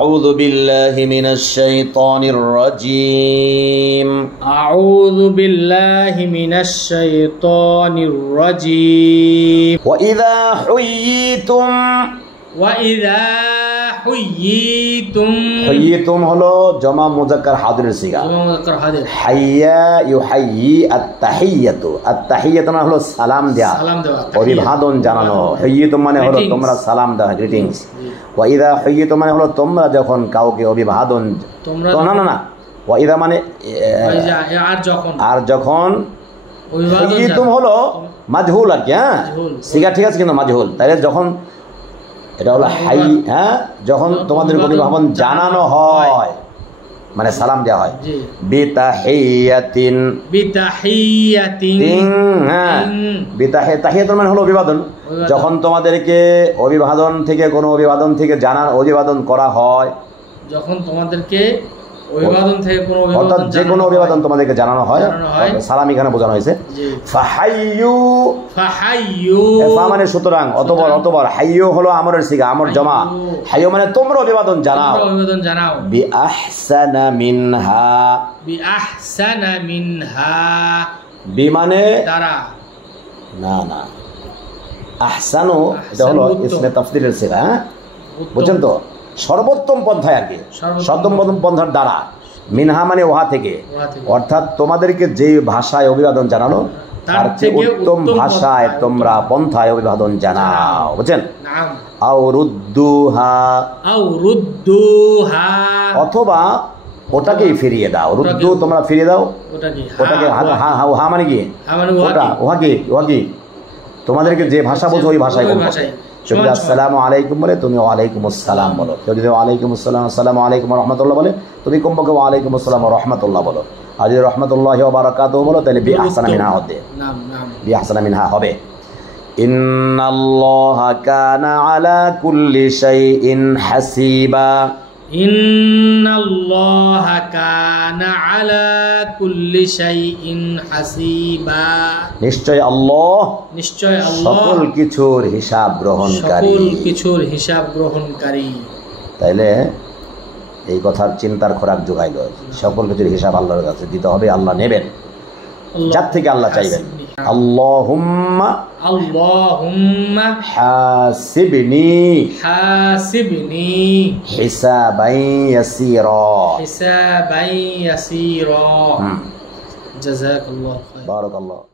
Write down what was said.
أعوذ بالله من الشيطان الرجيم أعوذ بالله من الشيطان الرجيم وإذا حييتم حييتم হলো জমা মুযাক্কার হাদিরের সিগা হাইয়া ইউহাইয়ি আত-তাহিয়াতু মানে হলো সালাম দেওয়া অভিবাদন জানানো হাইয়িতুম মানে হলো তোমরা সালাম দাও গ্রিটিংস ওয়া ইযা হাইয়িতুম মানে হলো তোমরা যখন কাউকে অভিবাদন না ওয়া ইযা মানে আর যখন হাইয়িতুম হলো মাজহুল আর কি হ্যাঁ সিগা ঠিক আছে কিন্তু মাজহুল তাহলে যখন এটা হলো হাই হ্যাঁ যখন তোমাদের অভিবাদন জানানো হয় মানে সালাম দেওয়া হয় বিতাহিয়াতিন হ্যাঁ তাহিয়াতুন মানে হলো অভিবাদন যখন তোমাদেরকে অভিবাদন থেকে কোনো অভিবাদন থেকে অভিবাদন করা হয় যখন তোমাদেরকে অভিবাদন থেকে কোনো অর্থাৎ যে কোনো অভিবাদন তোমাদেরকে জানানো হয় সালাম এখানে বোঝানো হয়েছে ফাহাইয়ু ফা মানে সুতরাং অতঃপর হাইয়ু হলো আমরের সিগা আমর জমা হাইয়ু মানে তোমরা অভিবাদন জানাও বিআহসানা মিনহা বি মানে দ্বারা না আহসানু এটা হলো ইসমে তাফদীলের সিগা হ্যাঁ বুঝছেন তো সর্বোত্তম পন্থায় আর কি সর্বোত্তম পন্থার দ্বারা মিনহা মানে ওহা থেকে অর্থাৎ তোমাদেরকে যে ভাষায় অভিবাদন জানানো তার চেয়ে উত্তম ভাষায় তোমরা পন্থায় অভিবাদন জানাও বুঝছেন আও রুদ্দুহা অথবা ওটাকেই ফিরিয়ে দাও রুদ্দু তোমরা ফিরিয়ে দাও ওটাকে হা মানে কি ওটা ওহা কি তোমাদেরকে যে ভাষা বোঝো ওই ভাষায় বলবো যদি আসসালামু আলাইকুম বলে তুমি ওয়ালাইকুম আসসালাম বলো কেউ যদি ওয়ালাইকুম আসসালাম আসসালামু আলাইকুম রহমতুল্লাহ বলে তুমি কমপক্ষে ওয়ালাইকুম আসসালাম রহমতুল্লাহ বলো আর যদি রহমতুল্লাহি ওয়া বারাকাতুহু বলো তাহলে বিআহসানা মিনহা হবে বিআহসানা মিনহা হবে ইন্নাল্লাহা কানা আলা কুল্লি শাইইন হাসিবা ইন্নাল্লাহা কানা আলা কুল্লি শাইইন হাসিবা নিশ্চয় আল্লাহ সকল কিছুর হিসাব গ্রহণকারী তাইলে এই কথার চিন্তার খোরাক যোগাইল সকল কিছুর হিসাব আল্লাহর কাছে দিতে হবে আল্লাহ নেবেন যার থেকে আল্লাহ চাইবেন আল্লাহুম্মা হাসিবনি হিসাবান ইয়াসীরা জাযাকাল্লাহু খায়র। বারাকাল্লাহ।